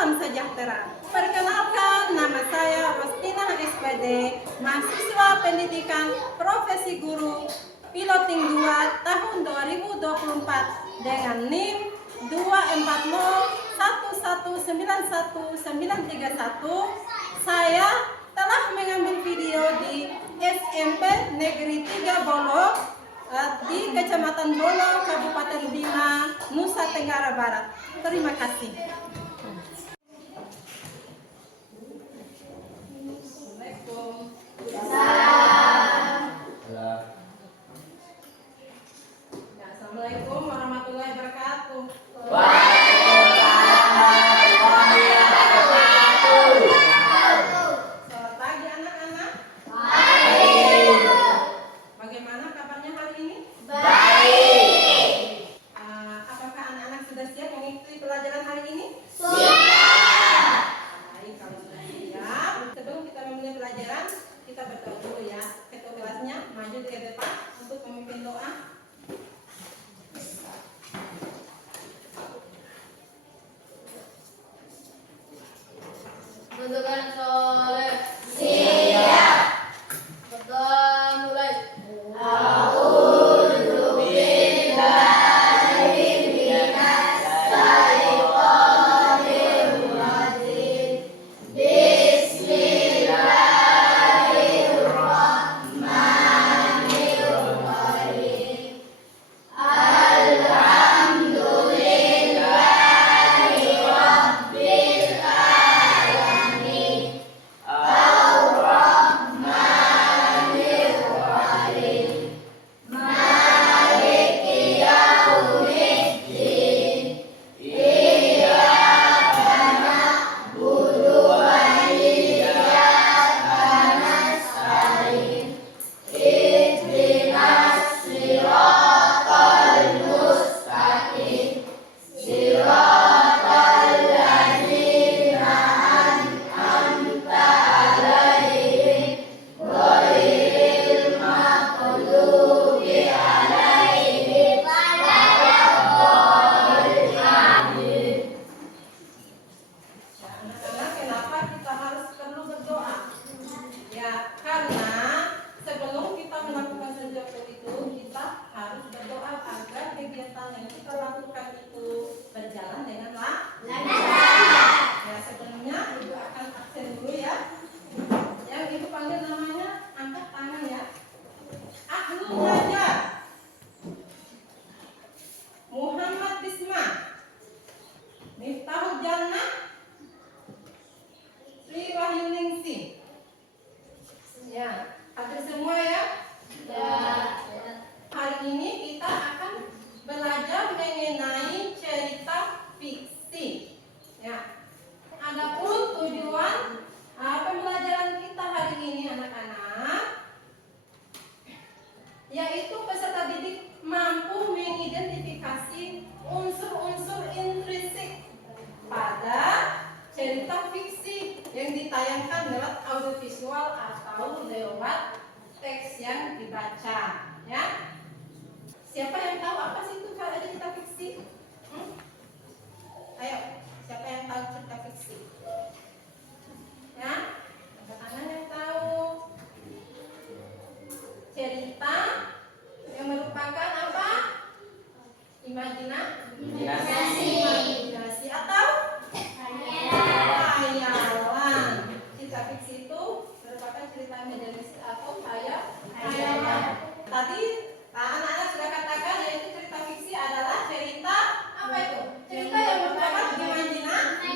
Salam sejahtera. Perkenalkan, nama saya Rostina SPD, mahasiswa pendidikan profesi guru Piloting 2 tahun 2024 dengan NIM 24011919131. Saya telah mengambil video di SMP Negeri 3 Bolo di Kecamatan Bolo, Kabupaten Bima, Nusa Tenggara Barat. Terima kasih. Assalamualaikum warahmatullahi wabarakatuh. Selamat pagi anak-anak. Baik. Bagaimana kabarnya hari ini? Baik. Apakah anak-anak sudah siap mengikuti pelajaran hari ini? Siap. Baik, kalau sudah siap, sebelum kita memulai pelajaran, kita berdoa dulu ya. Ketua kelasnya maju ke depan untuk memimpin doa. Bentukan soleh. Siap. Berdoa mulai. A'udzu billahi minas syaitonir rajim. Bismillahirrahmanirrahim. Alhamdulillahi rabbil alamin. Ar-Rahmanir Rahim. Maliki yaumiddin. Iyyaka na'budu wa iyyaka nasta'in. Ihdinas siratal mustaqim. Siratal ladzina an'amta 'alaihim ghairil maghdubi 'alaihim waladdallin. Ya, anak-anak, kenapa kita harus perlu berdoa? Ya, karena sebelum kita melakukan sesuatu itu, kita harus berdoa agar kegiatan yang kita lakukan itu berjalan dengan lancar. Ya, sebelumnya Ibu akan absen dulu ya. Yang Ibu panggil namanya, angkat tangan ya. Ahlul Hajar Muhammad Bisma, Miftahul Jannah Sri Wahyuningsih. Ya, hadir semua ya. Hari ini kita akan belajar mengenai cerita fiksi. Ya. Adapun tujuan pembelajaran kita hari ini anak-anak, yaitu peserta didik mampu mengidentifikasi unsur-unsur intrinsik pada cerita fiksi yang ditayangkan lewat audiovisual atau lewat teks yang dibaca. Ya, siapa yang tahu apa sih itu kalau cerita fiksi? Ayo, siapa yang tahu cerita fiksi? Ya, angkat tangan yang tahu. Cerita yang merupakan apa? Imajinasi atau khayalan. Cerita fiksi itu merupakan cerita imajinasi atau khayalan. Tadi anak-anak sudah katakan yaitu cerita fiksi adalah cerita apa itu? Cerita yang merupakan imajinasi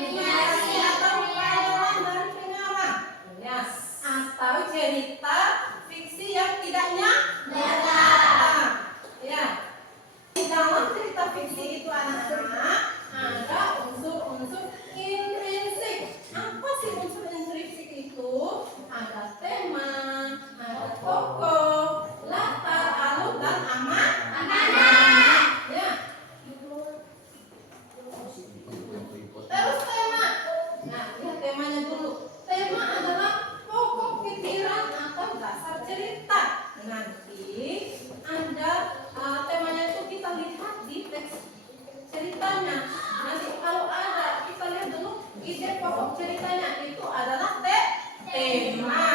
ide pokok ceritanya itu adalah tema.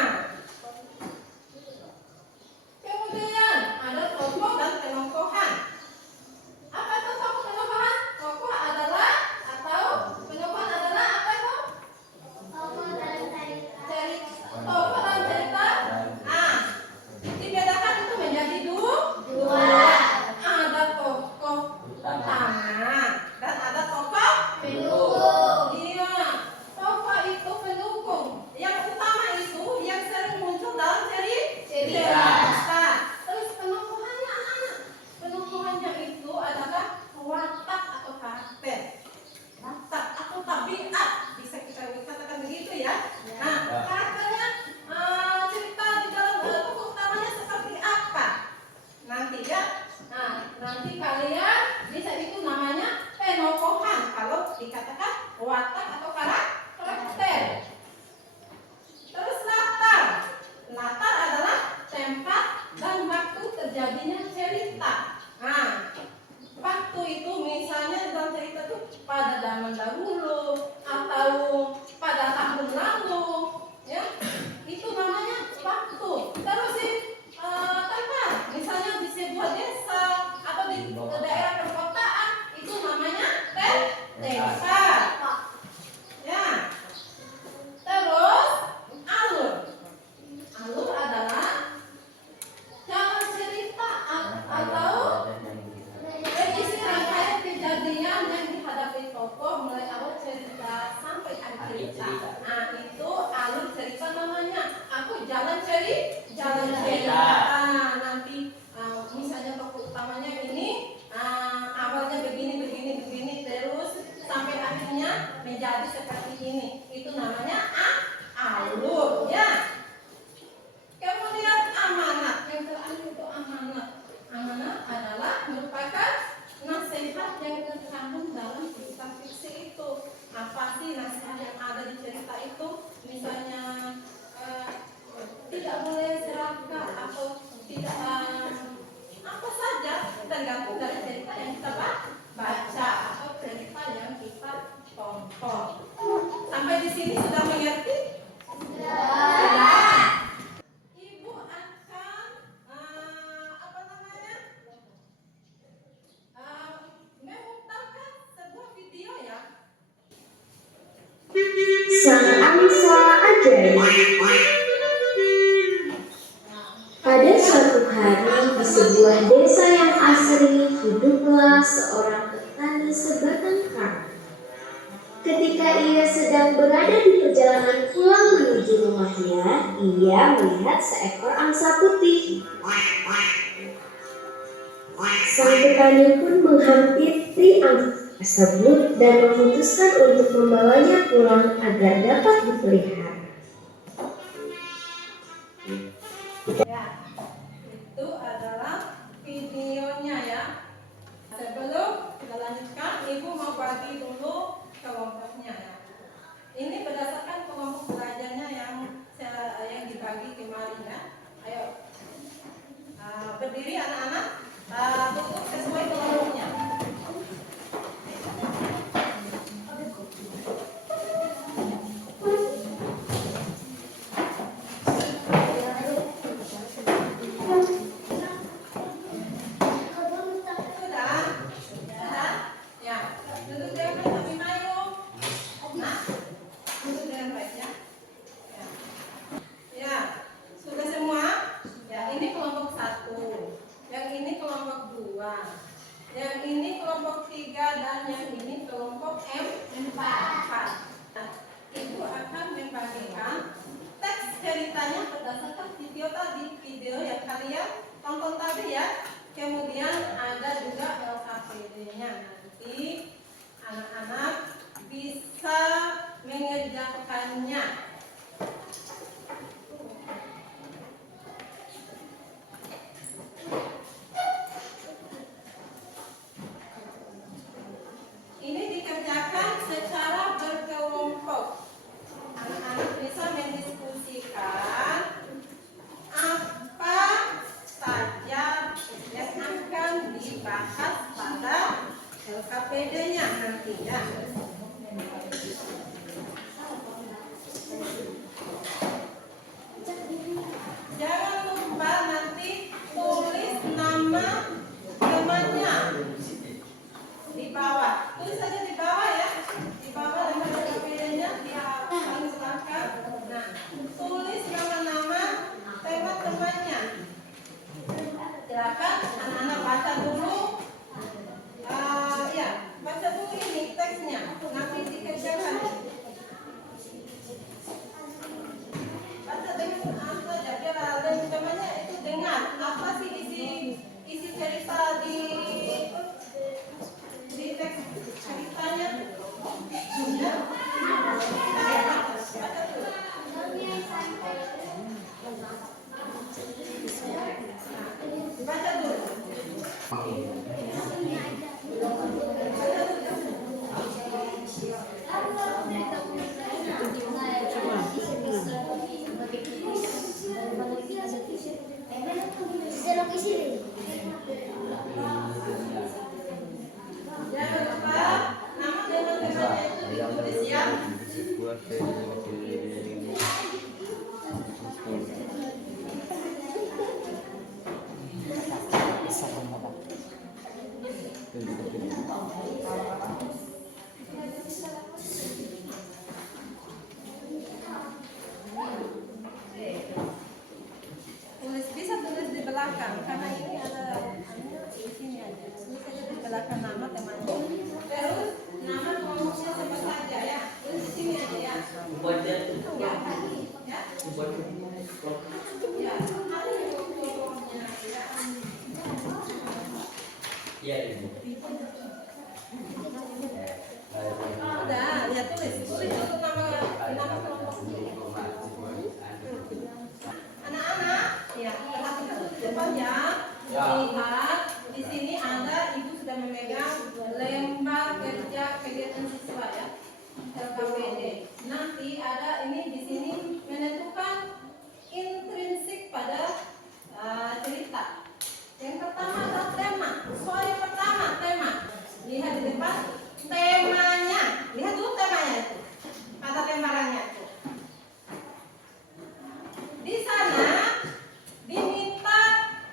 Kemudian ada tokoh dan penokohan. Apa itu tokoh penokohan? Tokoh adalah atau penokohan adalah apa itu? Tokoh dan cerita. Dibedakan itu menjadi dua. Ada tokoh utama dan ada tokoh pendukung. Iya, tokoh itu pendukung. Yang utama itu yang sering muncul dalam cerita. Terus penokohannya anak-anak. Penokohannya itu adalah watak atau karakter. Watak atau tabiat, bisa kita katakan begitu ya. Nah, karakternya cerita di dalam tokoh utamanya seperti apa? Nanti ya. Nah, nanti kalian bisa itu namanya penokohan kalau dikatakan watak atau karakter. Terus latar. Latar adalah tempat dan waktu terjadinya cerita. Nah, waktu itu misalnya dalam cerita itu pada zaman dahulu atau pada tahun lalu, ya itu namanya waktu. Terus tempat, misalnya di sebuah desa atau di daerah perkotaan itu namanya tempat. Ya. Terus alur. Alur adalah jalan cerita atau isi rangkaian kejadian yang dihadapi tokoh mulai awal cerita sampai akhir cerita. Nah, itu alur cerita namanya. Aku jalan cerita. Nanti misalnya tokoh utamanya ini awalnya begini terus sampai akhirnya menjadi seperti ini. Itu namanya alur, ya. Kemudian amanat. Yang terakhir itu amanat. Amanat adalah merupakan nasihat yang terkandung dalam cerita fiksi itu. Apa sih nasihat yang ada di cerita itu? Misalnya tidak boleh serakah atau tidak apa saja, tergantung dari cerita yang kita baca atau cerita yang kita tonton. Sampai di sini sudah mengerti? Sudah. Ibu akan apa namanya? Memutarkan sebuah video ya. Sang angsa ajaib. Pada suatu hari di sebuah desa yang asri hiduplah seorang petani sebatang kara. Ketika ia sedang berada di perjalanan pulang menuju rumahnya, ia melihat seekor angsa putih. Sang petani pun menghampiri angsa tersebut dan memutuskan untuk membawanya pulang agar dapat dipelihara. Ya, itu adalah videonya ya. Sebelum kita lanjutkan, ibu mau bagi dulu kelompoknya ya. Ini berdasarkan kelompok belajarnya yang dibagi kemarin ya. Ayo, berdiri anak-anak, duduk sesuai kelompoknya. Yang ini kelompok 3 dan yang ini kelompok M4. Nah, ibu akan membagikan teks ceritanya berdasarkan video tadi, video yang kalian tonton tadi ya. Kemudian ada juga LKPD-nya. Nanti anak-anak bisa mengerjakannya. Ini dikerjakan secara berkelompok. Anak-anak bisa mendiskusikan apa saja yang akan dibahas pada LKPD-nya nantinya. ya. Bisa tulis di belakang karena ini ada di sini aja. Tulis aja di belakang nama temannya. Terus nama kelompoknya siapa saja ya. Tulis di sini aja ya. Ya. Ya. Ya. Ada yang kelompoknya ya. Iya, Ibu. Udah, ya tulis dulu nama kelompoknya. Anak-anak, ya, perhatikan di depan ya. Lihat, di sini ada ibu sudah memegang lembar kerja kegiatan siswa ya, LKPD. Nanti ada ini di sini menentukan intrinsik pada cerita. Yang pertama adalah tema. Soal yang pertama tema. Lihat di depan temanya. Lihat dulu temanya itu. Kata lembarannya itu. Di sana diminta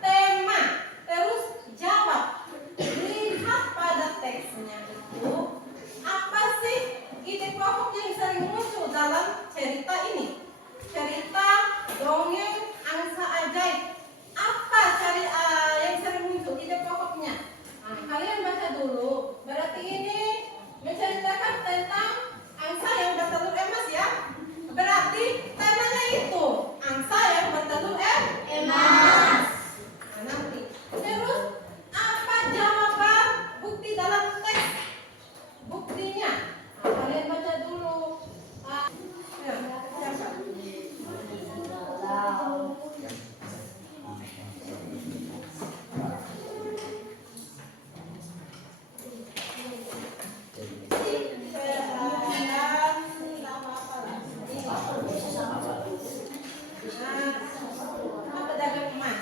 tema, terus jawab. Lihat pada teksnya itu apa sih ide pokok yang sering muncul dalam cerita ini? Cerita dongeng angsa ajaib. Apa yang sering muncul ide pokoknya? Nah, kalian baca dulu. Berarti ini menceritakan tentang angsa yang bertelur emas ya. Berarti temanya itu angsa yang bertelur emas. Nah, nanti terus apa jawaban bukti dalam teks buktinya? Nah, kalian baca dulu. Ya, siapa? Pedagang emas.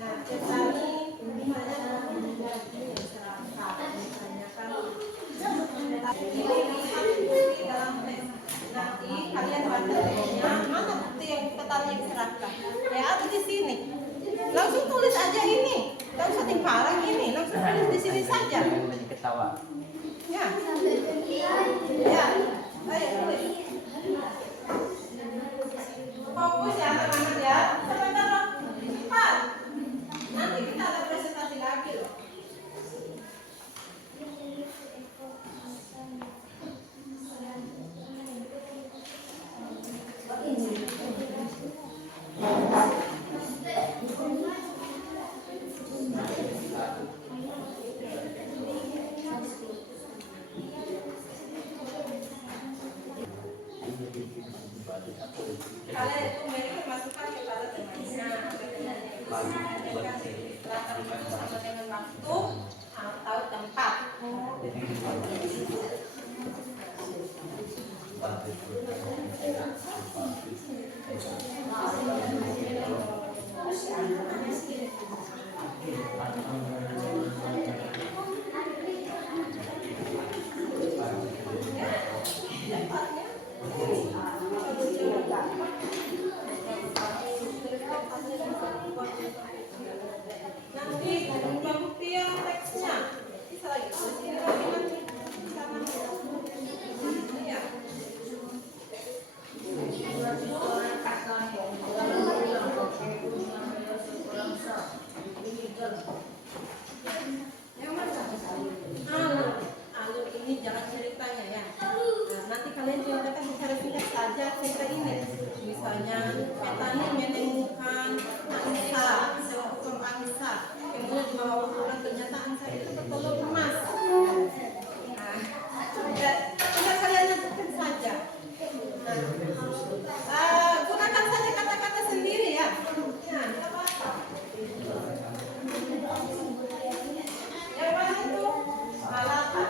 Nah, petani hubungannya dengan pedagang masyarakat. Misalnya kan bukti dalam teks. Nanti kalian baca teksnya, mana bukti yang petani yang serakah? Ya ada di sini. Langsung tulis aja ini. Gak usah tinggalan ini, langsung tulis di sini saja. Ketawa. Ya. Ya. Ayo tulis. Fokus ya anak-anak ya. Sebentar loh. Cepat. Nanti kita ada presentasi lagi loh. Kalian itu memiliki masukan kepada temannya. Sama dengan waktu atau tempat. Nanti pembuktian teksnya bisa lagi nanti ya. Yang mana? Alur ini jalan ceritanya ya. Nah, nanti kalian ceritakan secara singkat saja cerita ini. Misalnya petani menemukan angsa, seekor angsa. Kemudian dibawa pulang ternyata angsa itu bertelur emas. Nah, tinggal kalian lanjutkan saja. Nah, gunakan saja kata-kata sendiri ya. Nah, tidak apa-apa. Yang mana itu? Alatan.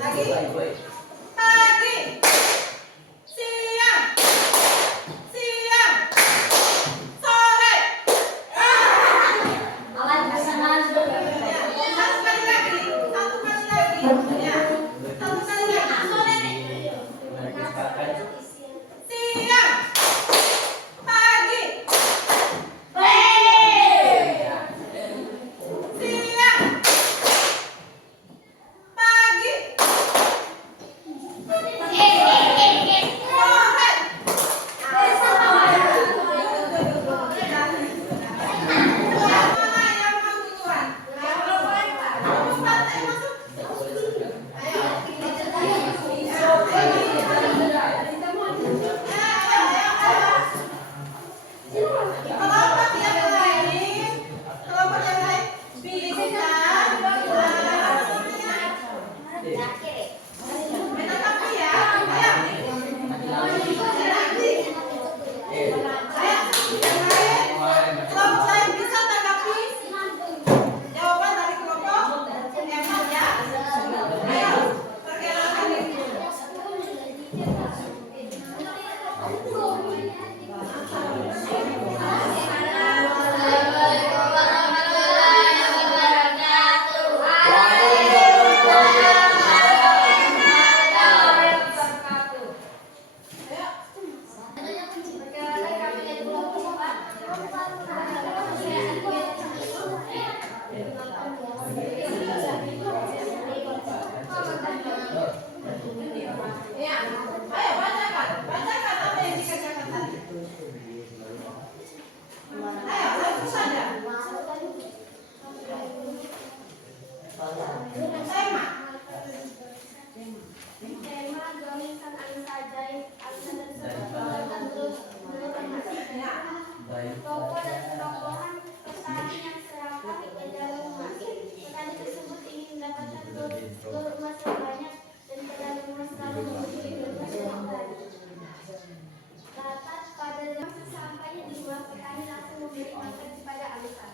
Lagi. Pagi. Siang. Siang. Sore. Alat pasangan Satu kali lagi. Satu kali lagi. Ya. Satu kali lagi. Sore nih. Siang. Pagi. Siang. Pagi. Kelompok lain bisa tanggapi jawaban dari kelompok yang lain ya. Ayo, perkenalkan diri. Ya, ayo bacakan apa yang dikerjakan tadi. Ayo, langsung saja. Tema. Ya. Toko dan pendopohan petani yang serakah ke dalam emas. Petani tersebut ingin mendapatkan telur emas yang banyak dan petani emas selalu membeli emas yang banyak. Lantas pada zaman sesampainya di rumah, petani langsung memberi makan kepada Amsal.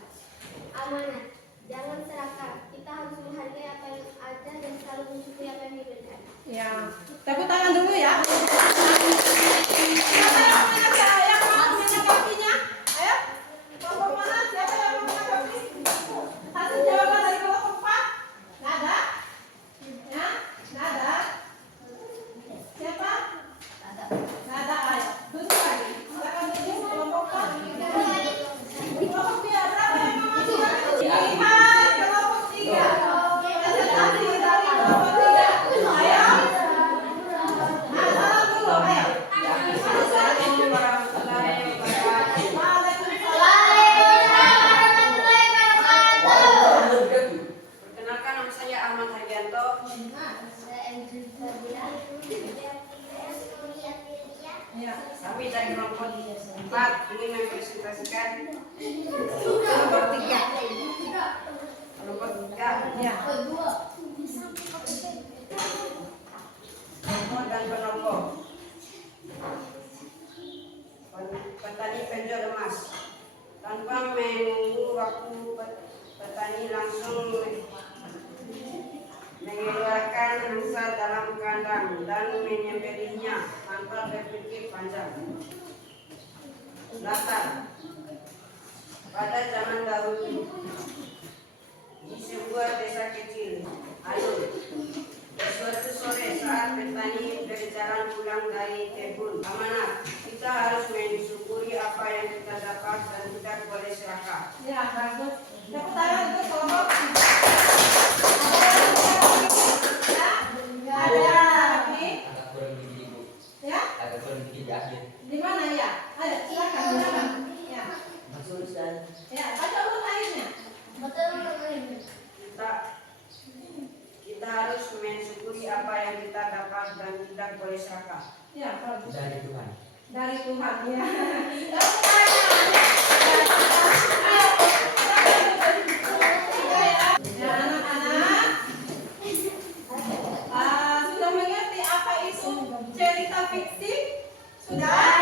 Amanat, jangan serakah. Kita harus menghargai apa yang ada dan selalu mensyukuri apa yang diberikan. Ya. Tepuk tangan dulu ya. Siapa yang mau menanggapinya? Ayo. Kelompok mana? Siapa yang mau menanggapi? Hasil jawaban dari kelompok 4? Nggak ada? Ya? Nggak ada? Siapa? Nggak ada. Ayo. Duduk lagi. Silakan duduk. Kelompok 4. Kelompok 3. Berapa yang mau masuk? Lihat kelompok 3. Presentasi dari kelompok 3. Ayo. Nah, salam dulu. Ayo. Perkenalkan, nama saya Ahmad Haryanto. Ya. Kami dari kelompok 4 ingin mempresentasikan kelompok 3. Kelompok 3. Ya. Tokoh dan penolong. Petani penjual emas. Tanpa menunggu waktu, petani langsung mengeluarkan angsa dalam kandang dan menyembelihnya tanpa berpikir panjang. Latar pada zaman dahulu di sebuah desa kecil, Alun, suatu sore saat petani berjalan pulang dari kebun, amanat, kita harus mensyukuri apa yang kita dapat dan tidak boleh serakah. Ya, bagus. Tepuk tangan untuk kelompok. Ada lagi? Ya? Di mana ya? Ayo, silakan. Ya. Ya, baca urut akhirnya. Kita harus mensyukuri apa yang kita dapat dan tidak boleh serakah. Ya, bagus. Dari Tuhan. Dari Tuhan ya. Tepuk tangan. Ya, anak-anak. Sudah mengerti apa itu cerita fiksi? Sudah?